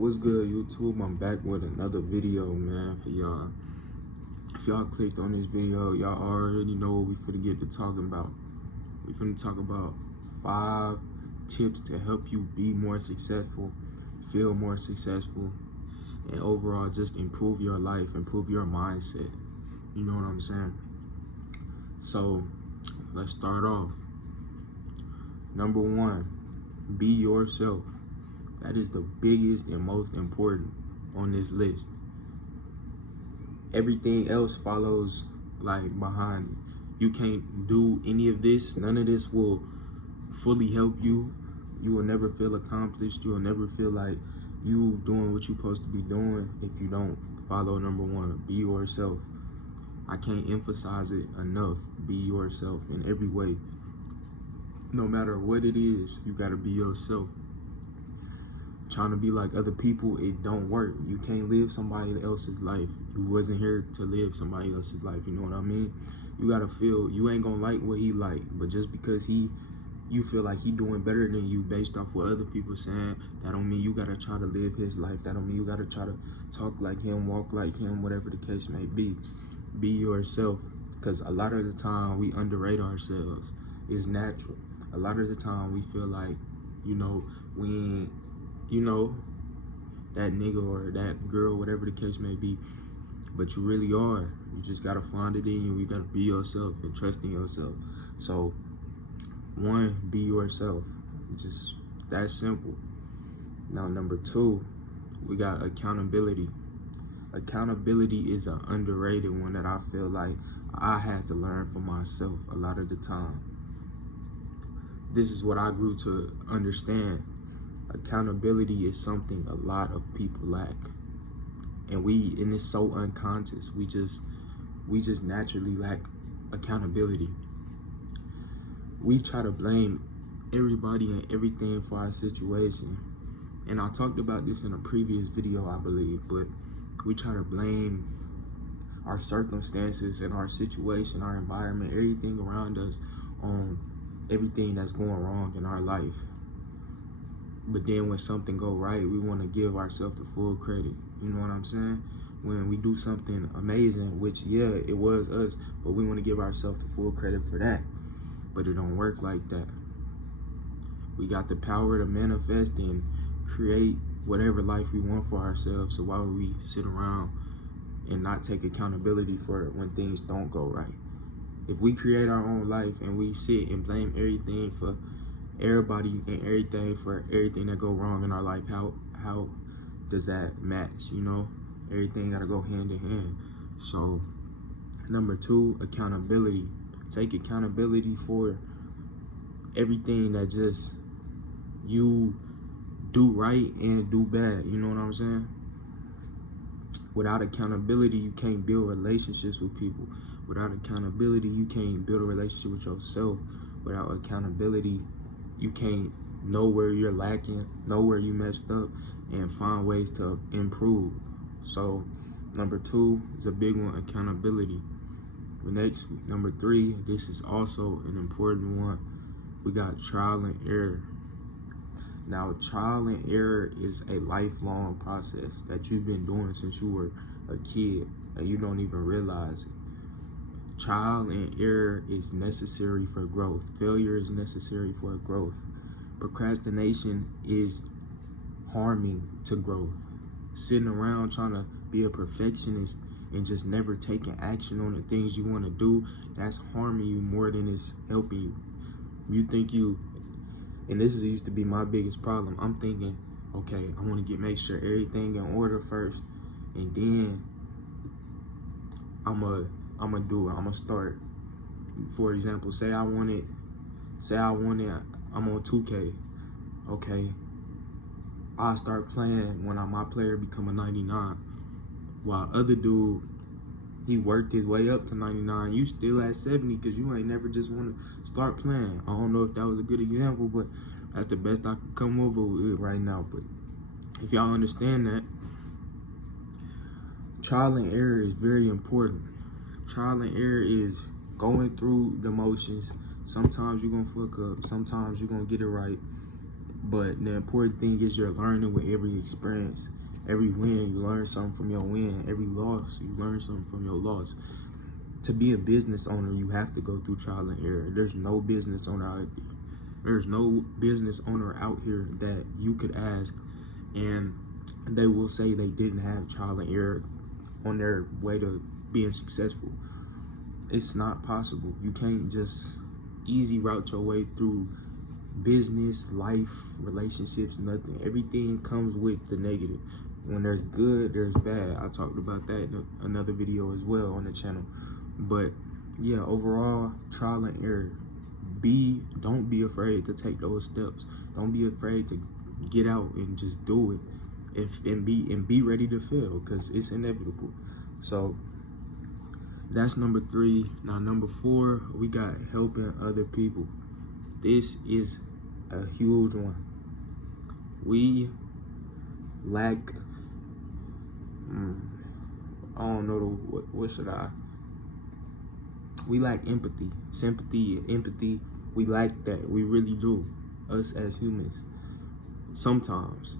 What's good, YouTube? I'm back with another video, man, for y'all. If y'all clicked on this video, y'all already know what we finna get to talking about. We finna talk about 5 tips to help you be more successful, feel more successful, and overall just improve your life, improve your mindset. You know what I'm saying? So, let's start off. Number 1, be yourself. That is the biggest and most important on this list. Everything else follows like behind it. You can't do any of this. None of this will fully help you. You will never feel accomplished. You will never feel like you doing what you're supposed to be doing if you don't follow number 1. Be yourself. I can't emphasize it enough. Be yourself in every way. No matter what it is, you gotta be yourself. Trying to be like other people, it don't work. You can't live somebody else's life. You wasn't here to live somebody else's life. You know what I mean? You gotta feel, you ain't gonna like what he like, but just because you feel like he doing better than you based off what other people saying, that don't mean you gotta try to live his life. That don't mean you gotta try to talk like him, walk like him, whatever the case may be. Be yourself, because a lot of the time we underrate ourselves. It's natural. A lot of the time we feel like, we ain't, that nigga or that girl, whatever the case may be, but you really are. You just gotta find it in you. You gotta be yourself and trust in yourself. So 1, be yourself. Just that simple. Now number 2, we got accountability. Accountability is an underrated one that I feel like I had to learn for myself a lot of the time. This is what I grew to understand. Accountability is something a lot of people lack, and it's so unconscious. We just naturally lack accountability. We try to blame everybody and everything for our situation, and I talked about this in a previous video, I believe, but we try to blame our circumstances and our situation, our environment, everything around us on everything that's going wrong in our life. But then when something go right, we want to give ourselves the full credit. You know what I'm saying? When we do something amazing, which, yeah, it was us, but we want to give ourselves the full credit for that. But it don't work like that. We got the power to manifest and create whatever life we want for ourselves. So why would we sit around and not take accountability for it when things don't go right? If we create our own life and we sit and blame everything for everybody and everything for everything that go wrong in our life, how does that match? Everything gotta go hand in hand. So number 2, accountability. Take accountability for everything that just you do right and do bad. You know what I'm saying? Without accountability, you can't build relationships with people. Without accountability, you can't build a relationship with yourself. Without accountability, you can't know where you're lacking, know where you messed up, and find ways to improve. So number 2 is a big one, accountability. Next, number 3, this is also an important one. We got trial and error. Now, trial and error is a lifelong process that you've been doing since you were a kid, and you don't even realize it. Trial and error is necessary for growth. Failure is necessary for growth. Procrastination is harming to growth. Sitting around trying to be a perfectionist and just never taking action on the things you want to do, that's harming you more than it's helping you. You think and this used to be my biggest problem. I'm thinking, okay, I want to make sure everything in order first, and then I'm gonna do it. I'm gonna start. For example, say I wanted, I'm on 2K. Okay, I start playing when my player become a 99. While other dude, he worked his way up to 99. You still at 70 because you ain't never just want to start playing. I don't know if that was a good example, but that's the best I could come up with right now. But if y'all understand that, trial and error is very important. Trial and error is going through the motions. Sometimes you're gonna fuck up, sometimes you're gonna get it right, But the important thing is you're learning with every experience. Every win, you learn something from your win. Every loss, you learn something from your loss. To be a business owner, you have to go through trial and error. There's no business owner out there. There's no business owner out here that you could ask and they will say they didn't have trial and error on their way to being successful. It's not possible. You can't just easy route your way through business, life, relationships, nothing. Everything comes with the negative. When there's good, there's bad. I talked about that in another video as well on the channel. But yeah, overall, trial and error. Don't be afraid to take those steps. Don't be afraid to get out and just do it. And be ready to fail, because it's inevitable. So that's number 3. Now number 4, we got helping other people. This is a huge one. We lack, I don't know, what should I? We lack empathy, sympathy, empathy. We lack that. We really do, us as humans, sometimes.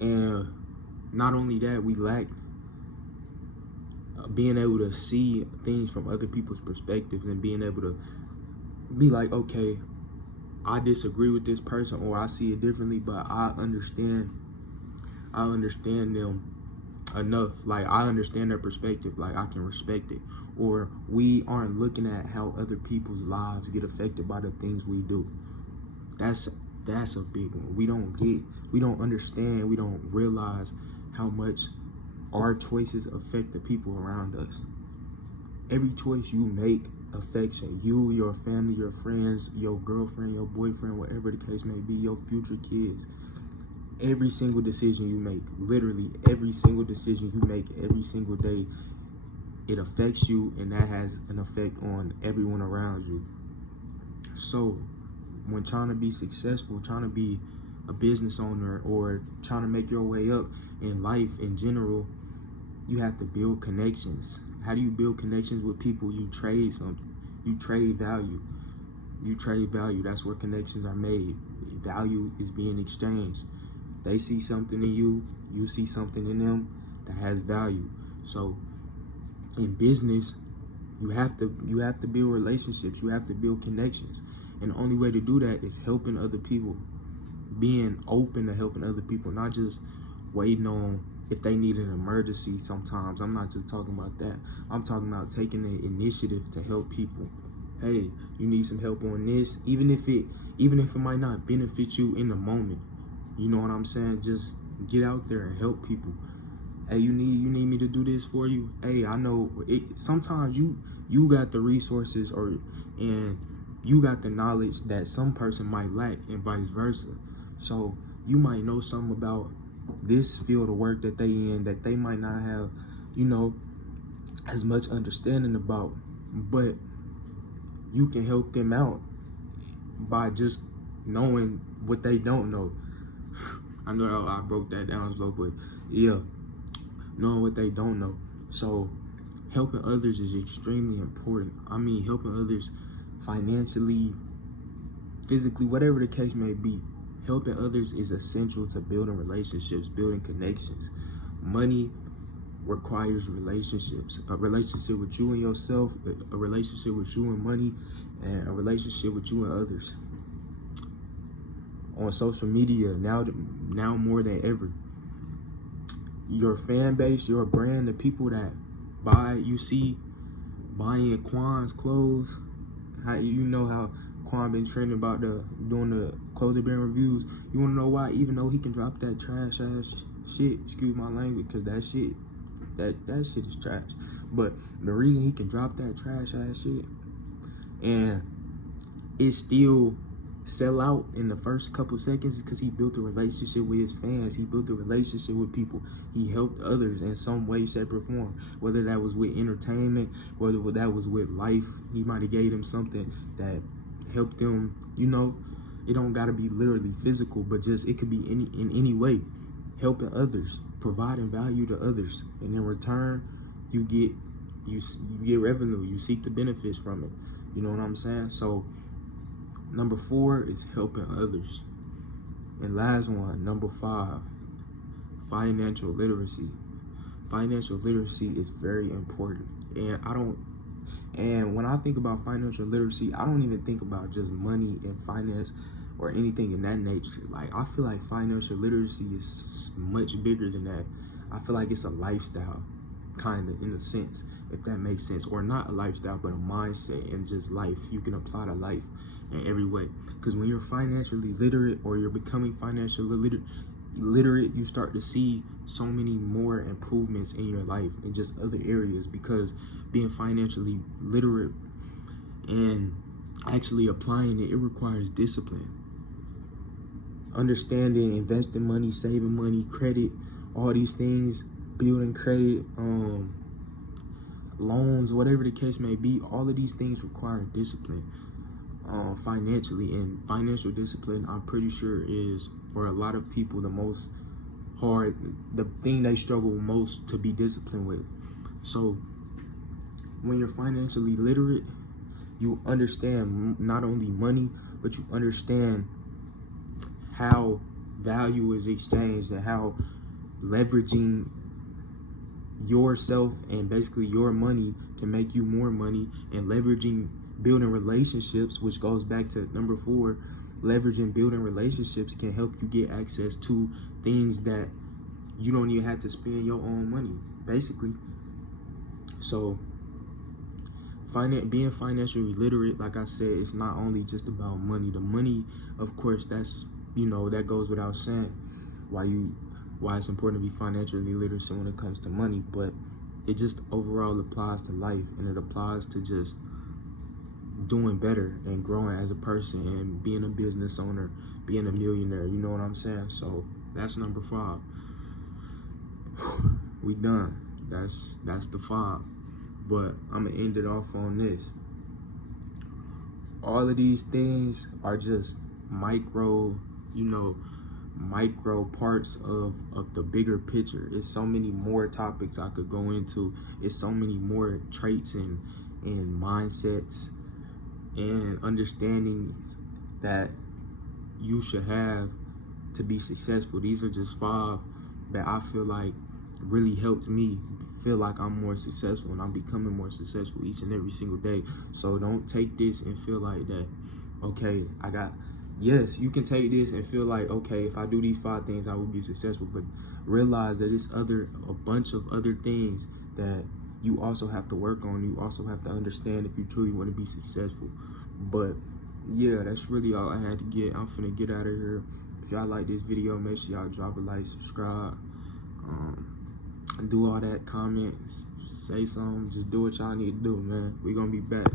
And not only that, we lack being able to see things from other people's perspectives and being able to be like, okay, I disagree with this person, or I see it differently, but I understand them enough. Like, I understand their perspective, like I can respect it. Or we aren't looking at how other people's lives get affected by the things we do. That's a big one. We don't understand, we don't realize how much our choices affect the people around us. Every choice you make affects you, your family, your friends, your girlfriend, your boyfriend, whatever the case may be, your future kids. Every single decision you make, literally every single decision you make every single day, it affects you, and that has an effect on everyone around you. So when trying to be successful, trying to be a business owner, or trying to make your way up in life in general, you have to build connections. How do you build connections with people? You trade something. You trade value. You trade value. That's where connections are made. Value is being exchanged. They see something in you, you see something in them that has value. So in business, you have to build relationships. You have to build connections. And the only way to do that is helping other people, being open to helping other people, not just waiting on if they need an emergency. Sometimes I'm not just talking about that. I'm talking about taking the initiative to help people. Hey, you need some help on this, even if it might not benefit you in the moment. You know what I'm saying? Just get out there and help people. Hey, you need me to do this for you? Hey, I know sometimes you got the resources and you got the knowledge that some person might lack, and vice versa. So you might know something about this field of work that they in that they might not have, as much understanding about, but you can help them out by just knowing what they don't know. I know I broke that down slow, but yeah, knowing what they don't know. So helping others is extremely important. I mean, helping others financially, physically, whatever the case may be. Helping others is essential to building relationships, building connections. Money requires relationships. A relationship with you and yourself, a relationship with you and money, and a relationship with you and others. On social media, now more than ever, your fan base, your brand, the people that you see buying Quan's clothes, how Quan been trending about doing the clothing brand reviews. You wanna know why? Even though he can drop that trash ass shit, excuse my language, because that shit is trash. But the reason he can drop that trash ass shit and it still sell out in the first couple seconds is because he built a relationship with his fans. He built a relationship with people. He helped others in some way, shape, or form. Whether that was with entertainment, whether that was with life, he might have gave them something that helped them. It don't gotta be literally physical, but just it could be in any way, helping others, providing value to others, and in return, you get revenue. You seek the benefits from it. You know what I'm saying? So number 4 is helping others. And last one, number 5, financial literacy. Financial literacy is very important. And when I think about financial literacy, I don't even think about just money and finance or anything in that nature. Like, I feel like financial literacy is much bigger than that. I feel like it's a lifestyle, kind of, in a sense, if that makes sense. Or not a lifestyle, but a mindset and just life. You can apply to life in every way. Because when you're financially literate, or you're becoming financially literate, you start to see so many more improvements in your life in just other areas, because being financially literate and actually applying it requires discipline. Understanding, investing money, saving money, credit, all these things, building credit, loans, whatever the case may be, all of these things require discipline financially. And financial discipline, I'm pretty sure, is for a lot of people the thing they struggle most to be disciplined with. So when you're financially literate, you understand not only money, but you understand how value is exchanged, and how leveraging yourself and basically your money can make you more money, and leveraging building relationships, which goes back to number 4, leveraging building relationships can help you get access to things that you don't even have to spend your own money, basically. So being financially literate, like I said, it's not only just about money. The money, of course, that's, that goes without saying why it's important to be financially literate when it comes to money. But it just overall applies to life, and it applies to just doing better and growing as a person and being a business owner, being a millionaire, you know what I'm saying? So that's number 5. We done. That's the 5. But I'm gonna end it off on this. All of these things are just micro parts of the bigger picture. It's so many more topics I could go into. It's so many more traits and mindsets and understandings that you should have to be successful. These are just 5 that I feel like really helped me feel like I'm more successful, and I'm becoming more successful each and every single day. So don't take this and feel like that, okay, yes, you can take this and feel like, okay, if I do these 5 things, I will be successful. But realize that it's a bunch of other things that you also have to work on. You also have to understand if you truly want to be successful. But yeah, that's really all I had to get. I'm finna get out of here. If y'all like this video, make sure y'all drop a like, subscribe, do all that, comment, say something, just do what y'all need to do, man. We gonna be back.